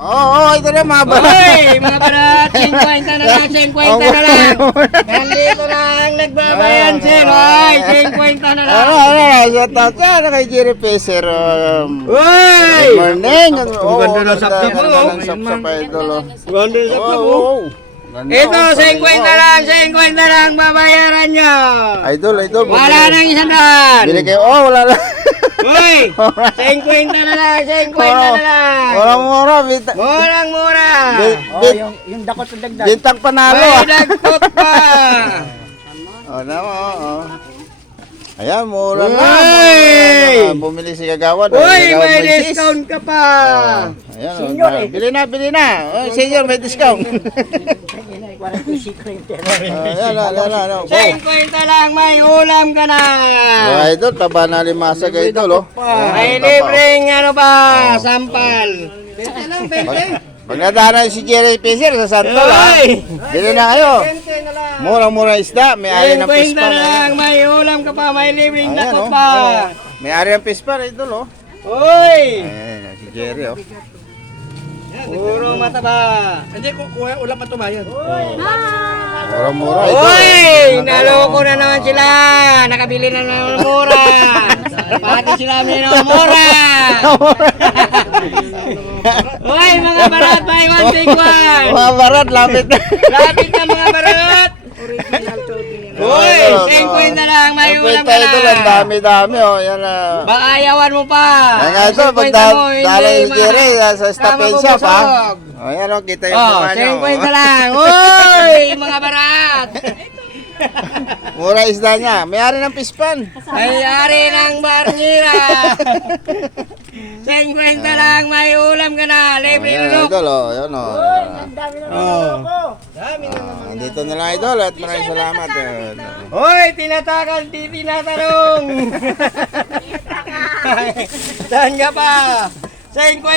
Oo, ito na mga barat. Hoy, mga barat, 50 na lang, 50 na lang. Nandito na ang nagbabayan, sir. Hoy, 50 na lang. Shout out yan kay Jerry Peser. Hoy! Good morning. Ang ganda ng sapsap mo, oh. Ang sapsap idol. Ganda sa Oo, plug, oo. Ganda, Ito, oh, 50 lang, 50 lang babayaran nyo. Idol. Wala nang isang daan. Bili kayo. Oh, wala lang. Hoy, 50 na lang, 50 na lang. Walang mura. Murang mura. Yung dakot sa dagdag. Bintang panalo. May dagtot pa. Oh, naman. Oh. Ayan, mura Uy! lang. Bumili si Kagawad. Uy, may discount ka pa. Ayan, Senior, eh. Bili na. Oh, senior, may discount. Ayan. 50 lang, may ulam ka na. Oh, idol, taba na limasa ka idol, oh. May libreng ano pa, sampal. Pag nadaanan si Jerry Peser sa Santol, ha? Uy! Bili na kayo. Murang-mura isda, may ari ng 50 pispa. lang, may ulam ka pa, may libreng Ayan, dakot oh. pa. May ari ng pispa, idol, oh. Uy! Ayan, si Jerry, oh. Puro mataba. Hindi ko kuha ulam pa tumayan. Murang-mura, idol. Uy! Naloko na naman sila. Nakabili na naman ng mura. Pati sila may ng mura. Uy, mga barat, may one take one. Mga barat, lapit na. Lapit na mga barat. Uy, 50 lang, may ulam ka na. Idol, ang dami-dami, oh. Yan, ah. Baka ayawan mo pa. Yan nga ito, pag 50 mo, hindi dala si Jerry sa stop and shop, ha. mabubusog. Oh, yan, oh, kita yung Oh, mukha niyo, 50 lang. Uy, mga barat. Mura isda niya. May ari ng pispan. May-ari ng barnira. 50 lang, may ulam ka na. Libre Ayan, na idol, oh. Yan, oh. Dami na naman. Andito na lang, idol, at maraming salamat. Hoy, tinatakal, di tinatanong. Saan ka pa? 50